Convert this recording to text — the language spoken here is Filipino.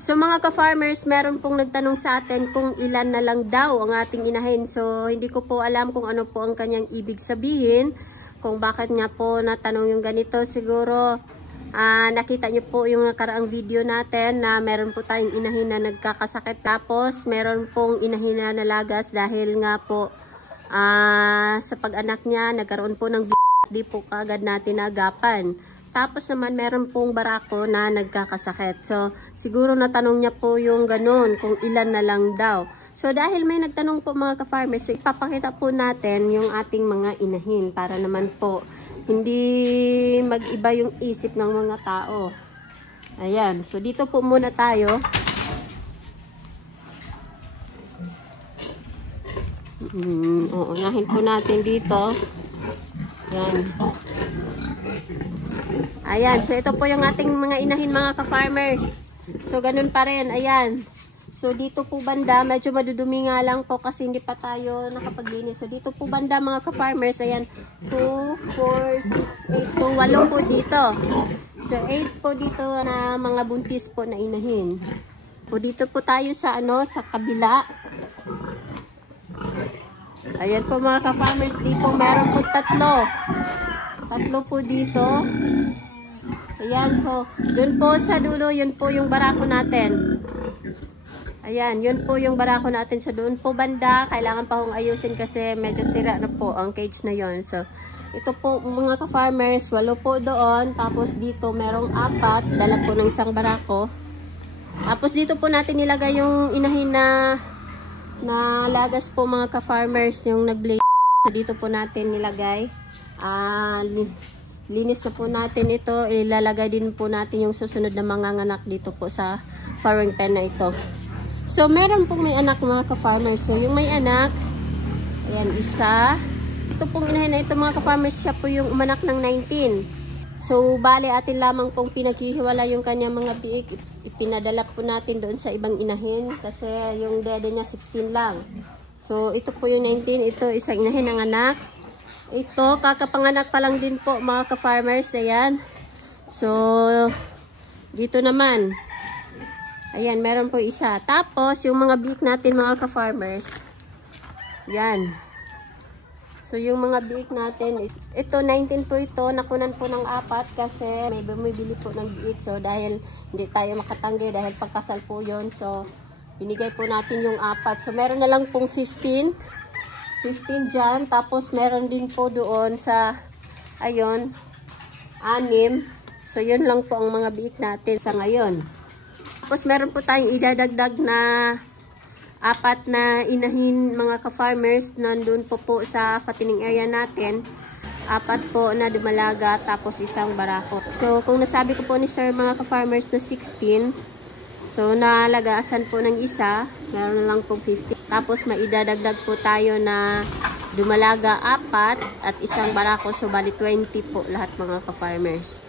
So mga ka-farmers, meron pong nagtanong sa atin kung ilan na lang daw ang ating inahin. So hindi ko po alam kung ano po ang kanyang ibig sabihin. Kung bakit nga po natanong yung ganito. Siguro nakita niyo po yung nakaraang video natin na meron po tayong inahin na nagkakasakit. Tapos meron pong inahin na nalagas dahil nga po sa pag-anak niya nagkaroon po ng di po kaagad natin agapan. Tapos naman meron pong barako na nagkakasakit. So siguro natanong niya po yung ganun kung ilan na lang daw. So dahil may nagtanong po mga ka-farmers, so, ipapakita po natin yung ating mga inahin para naman po hindi mag-iba yung isip ng mga tao. Ayan. So dito po muna tayo. Unahin po natin dito. Ayan. Ayan. So ito po yung ating mga inahin mga ka-farmers. So ganun pa rin. Ayan. So dito po banda, medyo madudumi nga lang po kasi hindi pa tayo nakapaglinis. So dito po banda mga ka-farmers. Ayan. 2, 4, 6, 8. So 8 po dito. So 8 po dito na mga buntis po na inahin. So dito po tayo sa sa kabila. Ayan po mga ka-farmers, dito meron po 3. 3 po dito. Ayan, so dun po sa dulo, yun po yung barako natin. Ayan, yun po yung barako natin. So doon po banda, kailangan pa hong ayusin kasi medyo sira na po ang cage na yon. So ito po mga ka-farmers, 8 po doon. Tapos dito merong 4, dala po ng isang barako. Tapos dito po natin nilagay yung inahin na lagas po mga ka-farmers, yung nag-lay. So dito po natin nilagay. Linis na po natin ito. Ilalagay din po natin yung susunod na mga anak dito po sa farrowing pen na ito. So meron pong may anak mga ka-farmers. So yung may anak, ayan, isa. Ito pong inahin na ito mga ka-farmers, siya po yung umanak ng 19. So bali atin lamang pong pinaghihiwala yung kanyang mga biik. Ipinadala po natin doon sa ibang inahin kasi yung dede niya 16 lang. So ito po yung 19. Ito isang inahin ng anak. Ito kakapanganak pa lang din po mga ka-farmers. Ayan. So dito naman, ayan, meron po isa. Tapos yung mga biik natin mga ka-farmers, yan. So yung mga biik natin, ito 19 po ito, nakunan po ng 4 kasi may bumibili po ng biik. So dahil hindi tayo makatanggi dahil pagkasal po yun, so binigay po natin yung 4. So meron na lang pong 15 dyan. Tapos meron din po doon sa, ayun, 6. So yun lang po ang mga biik natin sa ngayon. Tapos meron po tayong idadagdag na 4 na inahin mga ka-farmers. Nandun po sa patining area natin. 4 po na dumalaga, tapos isang barako. So kung nasabi ko po ni sir mga ka-farmers na 16, so nalagasan po ng isa, meron lang po 50. Tapos maidadagdag po tayo na dumalaga 4 at isang barako. So bali 20 po lahat mga ka-farmers.